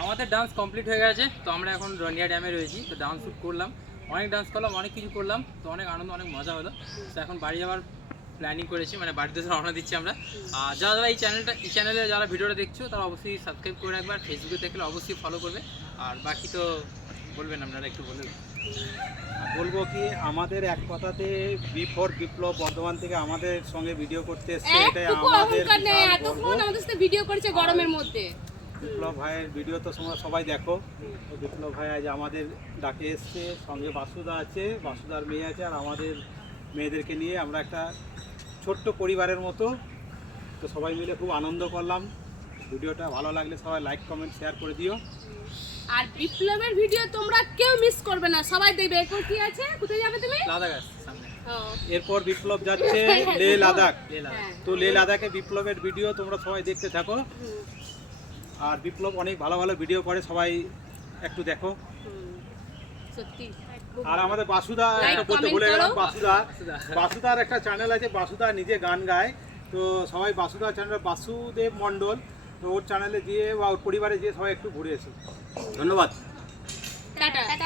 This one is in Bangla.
আমাদের ডান্স কমপ্লিট হয়ে গেছে, তো আমরা এখন রনিয়া ড্যামে রয়েছি। তো ডান্স শ্যুট করলাম, অনেক ডান্স করলাম, অনেক কিছু করলাম, তো অনেক আনন্দ, অনেক মজা হলো। তো এখন বাড়ি যাওয়ার প্ল্যানিং করেছি, মানে বাড়িতে রওনা দিচ্ছি আমরা। আর যারা এই চ্যানেলে যারা ভিডিওটা দেখছো তারা অবশ্যই সাবস্ক্রাইব করে রাখবে, আর ফেসবুকে দেখলে অবশ্যই ফলো করবে। আর বাকি তো বলবেন আপনারা, একটু বলবেন। বলবো কি, আমাদের এক কথাতে বিফোর বিপ্লব বর্ধমান থেকে আমাদের সঙ্গে ভিডিও করতে এসেছে, এটাই একটুকু আমাদের অহংকার নেই, বিশাল এতক্ষণ গর্ব। আমাদের সাথে ভিডিও করেছে গরমের মধ্যে। বিপ্লব ভাইয়ের ভিডিও তো তোমরা সবাই দেখো। তো বিপ্লব ভাই আজ আমাদের ডাকে এসছে, সঙ্গে বাসুদা আছে, বাসুদার মেয়ে আছে, আর আমাদের মেয়েদেরকে নিয়ে আমরা একটা ছোট্ট পরিবারের মতো। তো সবাই মিলে খুব আনন্দ করলাম। ভিডিওটা ভালো লাগলে সবাই লাইক কমেন্ট শেয়ার করে দিও। আর বিপ্লবের ভিডিও তোমরা কেউ মিস করবে না, সবাই দেখবে। এখন কি আছে, কোথায় যাবে তুমি? লাদাখ আছে সামনে। ও, এরপর বিপ্লব যাচ্ছে লেহ লাদাখ। হ্যাঁ। তো লেহ লাদাখে বিপ্লবের ভিডিও তোমরা সবাই দেখতে থাকো। হুম, আর বিপ্লব অনেক ভালো ভালো ভিডিও করে, সবাই একটু দেখো। হুম, সত্যি। আর আমাদের বাসুদা Like, একটা বলতে comment ভুলে গেলাম, করো। বাসুদার একটা চ্যানেল আছে, বাসুদা নিজে গান গায়। তো সবাই বাসুদার চ্যানেল, বাসুদেব মণ্ডল, তো ওর চ্যানেলে গিয়ে বা ওর পরিবারে গিয়ে সবাই একটু ঘুরে এসো। ধন্যবাদ। টাটা।